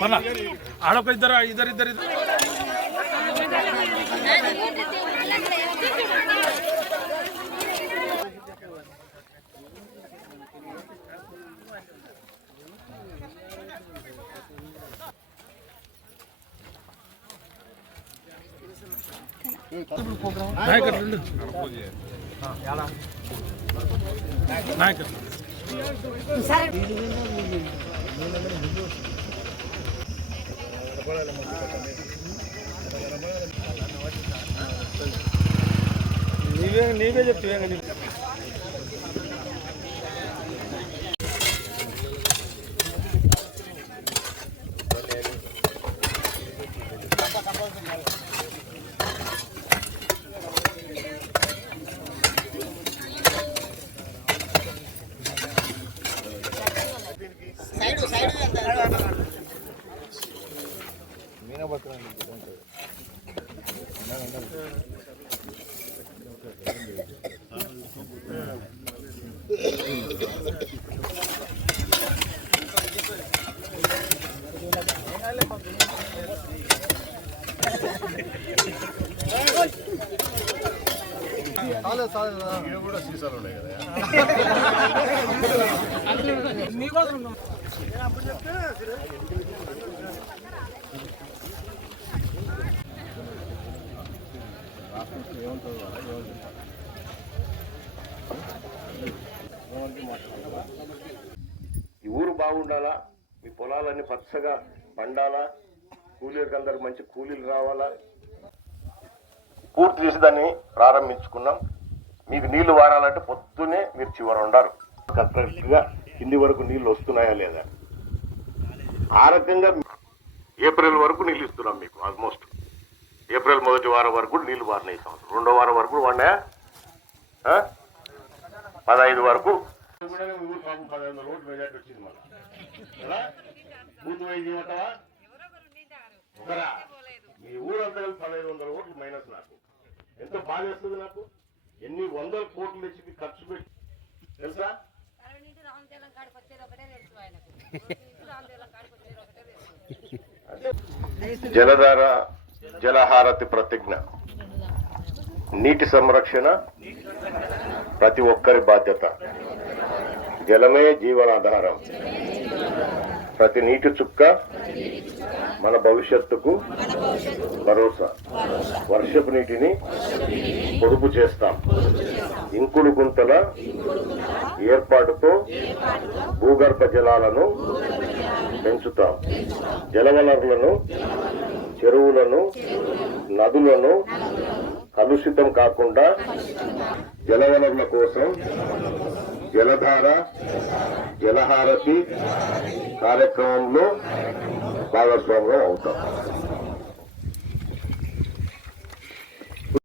మన ఆడొక ఇద్దరు నాయకర్ నీవే చెప్తే కూడా సీసాలు ఉన్నాయి కదా ఈ ఊరు బాగుండాలా, మీ పొలాలన్నీ పచ్చగా పండాలా, కూలీలకు అందరికి మంచి కూలీలు రావాలా, పూర్తి చేసి దాన్ని ప్రారంభించుకున్నాం. మీకు నీళ్లు వారాలంటే పొద్దునే మీరు చివరి ఉండారు. కరెక్ట్గా కింది వరకు నీళ్లు వస్తున్నాయా లేదా, ఆ రకంగా ఏప్రిల్ వరకు నీళ్ళు ఇస్తున్నాం మీకు. ఆల్మోస్ట్ ఏప్రిల్ మొదటి వారం వరకు నీళ్లు వారినాయి. సంవత్సరం రెండో వారం వరకు వాడినా 15 వరకు 1500 ఓట్లు మెజార్టీ వచ్చింది. మళ్ళీ బూత్ వైజ్ ఇవ్వటవా ఒకరా, మీ ఊరంతా 1500 ఓట్లు మైనస్. నాకు ఎంతో బాధ వేస్తుంది. నాకు ఎన్ని 100 కోట్లు తెచ్చి ఖర్చు పెట్టి తెలుసా. జలధార జలహారతి ప్రతిజ్ఞ. నీటి సంరక్షణ ప్రతి ఒక్కరి బాధ్యత. జలమే జీవనాధారం. ప్రతి నీటి చుక్క మన భవిష్యత్తుకు భరోసా. వర్షపు నీటిని పొదుపు చేస్తాం. ఇంకుడు గుంతల ఏర్పాటుతో భూగర్భ జలాలను పెంచుతాం. జలవనరులను, చెరువులను, నదులను కలుషితం కాకుండా జలవనరుల కోసం జలధార జలహారతి కార్యక్రమంలో భాగస్వామ్యం అవుతాం.